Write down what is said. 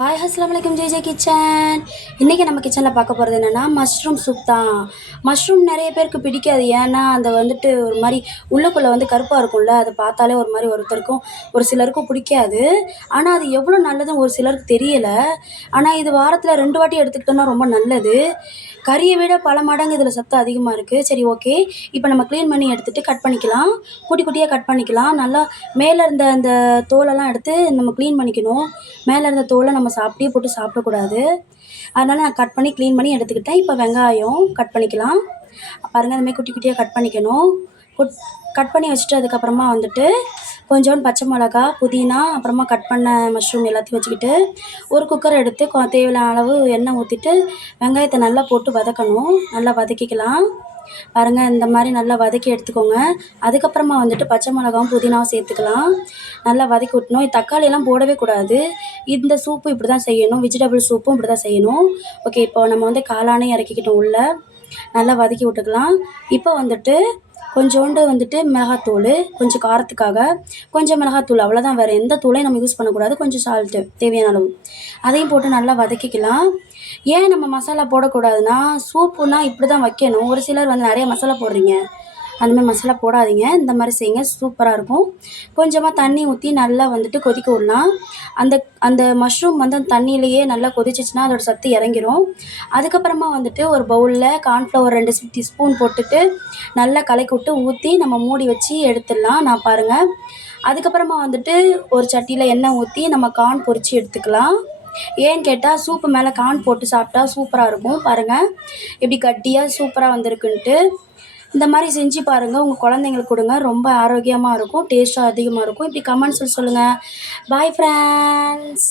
Hi அஸ்ஸலாமு அலைக்கும் J kitchen. இன்றைக்கி நம்ம கிச்சனில் பார்க்க போகிறது என்னென்னா மஷ்ரூம் சூப் தான். மஷ்ரூம் நிறைய பேருக்கு பிடிக்காது. ஏன்னா அந்த வந்துட்டு ஒரு மாதிரி உள்ளுக்குள்ளே வந்து கருப்பாக இருக்கும்ல, அதை பார்த்தாலே ஒரு மாதிரி ஒருத்தருக்கும் ஒரு சிலருக்கும் பிடிக்காது. ஆனால் அது எவ்வளோ நல்லதுன்னு ஒரு சிலருக்கு தெரியலை. ஆனால் இது வாரத்தில் 2 வாட்டி எடுத்துக்கிட்டோன்னா ரொம்ப நல்லது. கறியை விட பல மடங்கு இதில் சத்து அதிகமாக இருக்குது. சரி, ஓகே. இப்போ நம்ம க்ளீன் பண்ணி எடுத்துகிட்டு கட் பண்ணிக்கலாம். குட்டி குட்டியாக கட் பண்ணிக்கலாம். நல்லா மேலே இருந்த அந்த தோலெல்லாம் எடுத்து நம்ம க்ளீன் பண்ணிக்கணும். மேலே இருந்த தோலை நம்ம அப்படியே போட்டு சாப்பிடக்கூடாது. அதனால் நான் கட் பண்ணி க்ளீன் பண்ணி எடுத்துக்கிட்டேன். இப்போ வெங்காயம் கட் பண்ணிக்கலாம். பாருங்கள், அதுமாதிரி குட்டி குட்டியாக கட் பண்ணிக்கணும். கட் பண்ணி வச்சுட்டு அதுக்கப்புறமா வந்துட்டு கொஞ்சோண்டு பச்சை மிளகா, புதினா, அப்புறமா கட் பண்ண மஷ்ரூம் எல்லாத்தையும் வச்சுக்கிட்டு ஒரு குக்கர் எடுத்து தேவையான அளவு எண்ணெய் ஊற்றிட்டு வெங்காயத்தை நல்லா போட்டு வதக்கணும். நல்லா வதக்கிக்கலாம். பாருங்கள், இந்த மாதிரி நல்லா வதக்கி எடுத்துக்கோங்க. அதுக்கப்புறமா வந்துட்டு பச்சை மிளகாவும் புதினாவும் சேர்த்துக்கலாம். நல்லா வதக்கி விட்டணும். தக்காளியெல்லாம் போடவே கூடாது. இந்த சூப்பு இப்படி தான் செய்யணும். வெஜிடபிள் சூப்பும் இப்படி தான் செய்யணும். ஓகே, இப்போ நம்ம வந்து காளானே இறக்கிக்கிட்டோம் உள்ள. நல்லா வதக்கி விட்டுக்கலாம். இப்போ வந்துட்டு கொஞ்சோண்டு வந்துட்டு மிளகாத்தூள், கொஞ்சம் காரத்துக்காக கொஞ்சம் மிளகாத்தூள், அவ்வளோதான். வேறு எந்த தூளையும் நம்ம யூஸ் பண்ணக்கூடாது. கொஞ்சம் சால்ட்டு தேவையான அளவு, அதையும் போட்டு நல்லா வதக்கிக்கலாம். ஏன் நம்ம மசாலா போடக்கூடாதுன்னா, சூப்புனா இப்படி தான் வைக்கணும். ஒரு சிலர் வந்து நிறைய மசாலா போடுறீங்க. அந்தமாதிரி மசாலா போடாதீங்க. இந்த மாதிரி செய்யுங்க, சூப்பராக இருக்கும். கொஞ்சமாக தண்ணி ஊற்றி நல்லா வந்துட்டு கொதிக்க விடலாம். அந்த அந்த மஷ்ரூம் வந்து அந்த தண்ணியிலேயே நல்லா கொதிச்சிச்சுன்னா அதோட சத்து இறங்கிரும். அதுக்கப்புறமா வந்துட்டு ஒரு பவுலில் கார்ன்ஃப்ளவர் 2 டீஸ்பூன் போட்டுட்டு நல்லா கலக்கி விட்டு ஊற்றி நம்ம மூடி வச்சு எடுத்துடலாம். நான் பாருங்கள். அதுக்கப்புறமா வந்துட்டு ஒரு சட்டியில் எண்ணெய் ஊற்றி நம்ம கார்ன் பொரித்து எடுத்துக்கலாம். ஏன்னு கேட்டால் சூப்பு மேலே கார்ன் போட்டு சாப்பிட்டா சூப்பராக இருக்கும். பாருங்கள் எப்படி கட்டியாக சூப்பராக வந்திருக்குன்ட்டு. இந்த மாதிரி செஞ்சு பாருங்கள். உங்கள் குழந்தைங்களுக்கு கொடுங்க. ரொம்ப ஆரோக்கியமாக இருக்கும், டேஸ்ட்டாக அதிகமாக இருக்கும். இப்படி கமெண்ட்ஸில் சொல்லுங்கள். Bye friends.